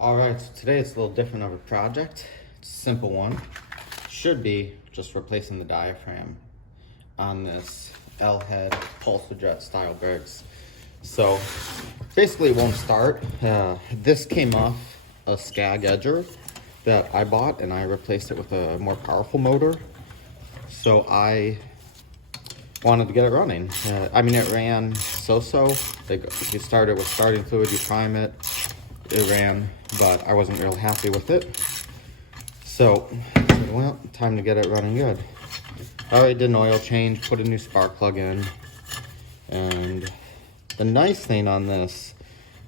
All right, so today it's a little different of a project. It's a simple one. Should be just replacing the diaphragm on this L-head pulsar jet style Briggs. So basically it won't start. This came off a Scag Edger that I bought and I replaced it with a more powerful motor. So I wanted to get it running. It ran so-so. Like if you start it with starting fluid, you prime it, it ran, but I wasn't real happy with it. So I said, well, time to get it running good. I already did an oil change, put a new spark plug in, and the nice thing on this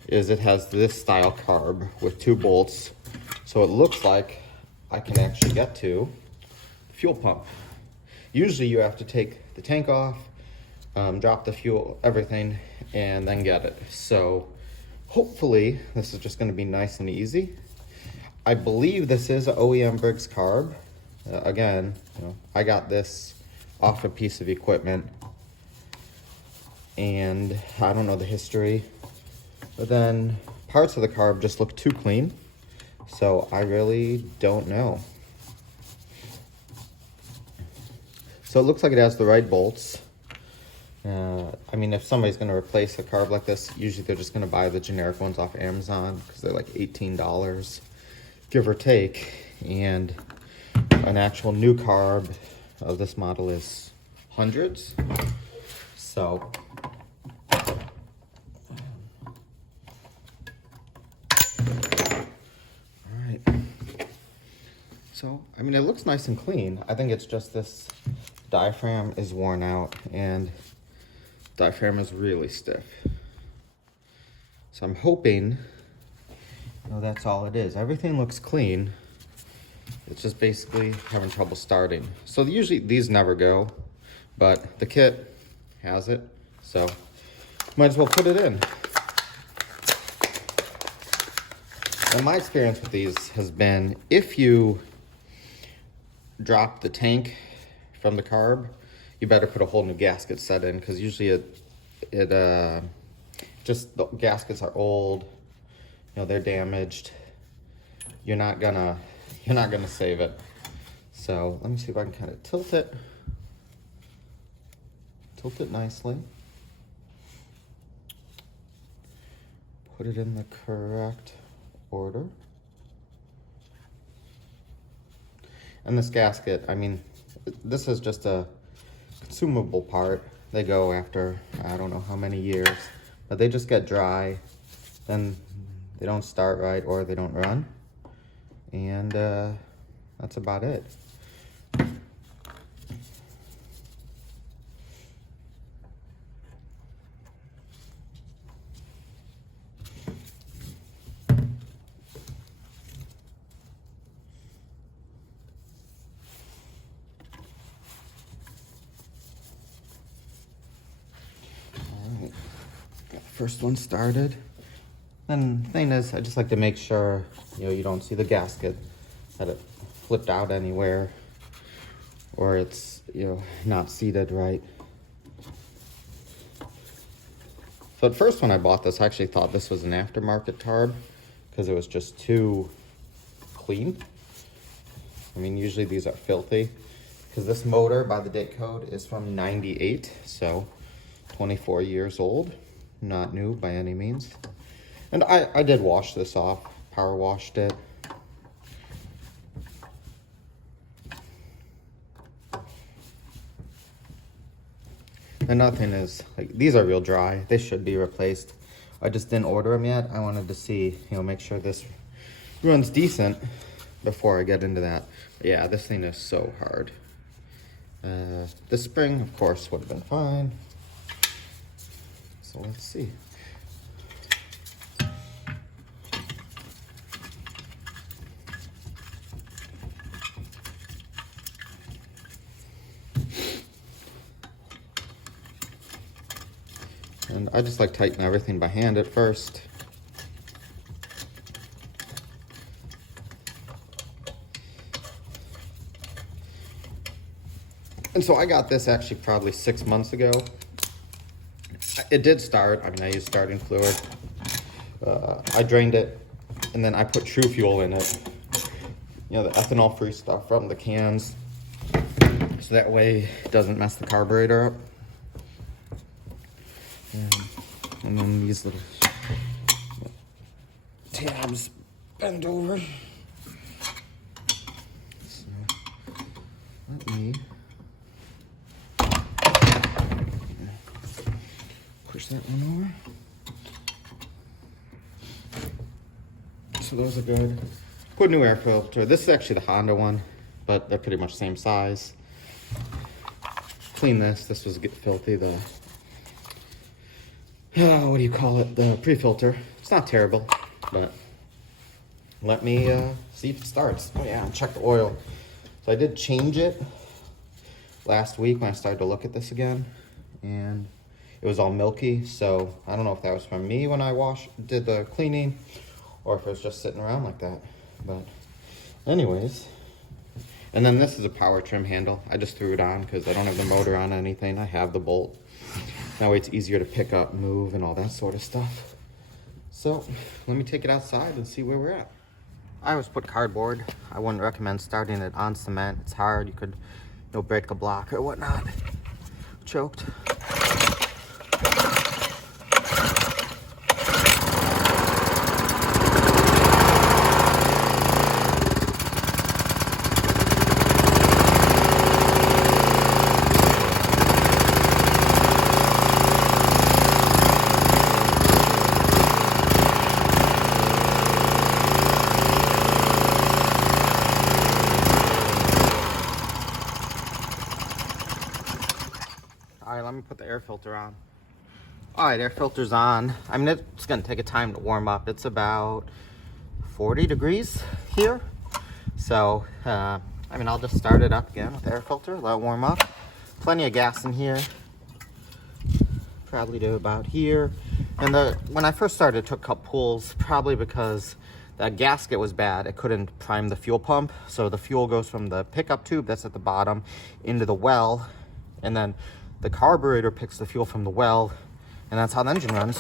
is it has this style carb with 2 bolts, so it looks like I can actually get to the fuel pump. Usually you have to take the tank off, drop the fuel, everything, and then get it. So hopefully this is just going to be nice and easy. I believe this is an OEM Briggs carb. Again, I got this off a piece of equipment, and I don't know the history, but then parts of the carb just look too clean, so I really don't know. So it looks like it has the right bolts. If somebody's going to replace a carb like this, usually they're just going to buy the generic ones off Amazon because they're like $18, give or take. And an actual new carb of this model is hundreds. So it looks nice and clean. I think it's just this diaphragm is worn out and diaphragm is really stiff. So I'm hoping, that's all it is. Everything looks clean. It's just basically having trouble starting. So usually these never go, but the kit has it. So might as well put it in. And my experience with these has been, if you drop the tank from the carb, you better put a whole new gasket set in, because usually the gaskets are old, they're damaged. You're not gonna save it. So let me see if I can kind of tilt it nicely, put it in the correct order. And this gasket, this is just a consumable part. They go after, I don't know how many years, but they just get dry, then they don't start right or they don't run. And that's about it. Got the first one started. Then the thing is, I just like to make sure you don't see the gasket, that it flipped out anywhere, or it's not seated right. So at first when I bought this, I actually thought this was an aftermarket carb because it was just too clean. Usually these are filthy, because this motor by the date code is from '98, so 24 years old, not new by any means. And I did wash this off, power washed it. Another thing is, these are real dry. They should be replaced. I just didn't order them yet. I wanted to see, make sure this runs decent before I get into that. But yeah, this thing is so hard. The spring, of course, would have been fine. So let's see. And I just like tighten everything by hand at first. And so I got this actually probably 6 months ago. It did start. I used starting fluid. I drained it, And then I put True Fuel in it. You know, the ethanol-free stuff from the cans. So that way it doesn't mess the carburetor up. And then these little tabs bend over. So let me push that one over. So those are good. Put a new air filter. This is actually the Honda one, but they're pretty much same size. Clean this. This was filthy. The what do you call it? The pre-filter. It's not terrible, but let me see if it starts. Oh yeah, check the oil. So I did change it last week when I started to look at this again, and it was all milky. So I don't know if that was from me when I did the cleaning, or if it was just sitting around like that. But anyways, and then this is a power trim handle. I just threw it on because I don't have the motor on anything. I have the bolt. That way it's easier to pick up, move, and all that sort of stuff. So let me take it outside and see where we're at. I always put cardboard. I wouldn't recommend starting it on cement. It's hard. You could, break a block or whatnot. Choked. All right, let me put the air filter on. All right, air filter's on. I mean, it's gonna take a time to warm up. It's about 40 degrees here. So, I mean, I'll just start it up again with the air filter, let it warm up. Plenty of gas in here. Probably to about here. And when I first started, it took a couple pulls, probably because that gasket was bad. It couldn't prime the fuel pump. So the fuel goes from the pickup tube that's at the bottom into the well, and then the carburetor picks the fuel from the well, and that's how the engine runs.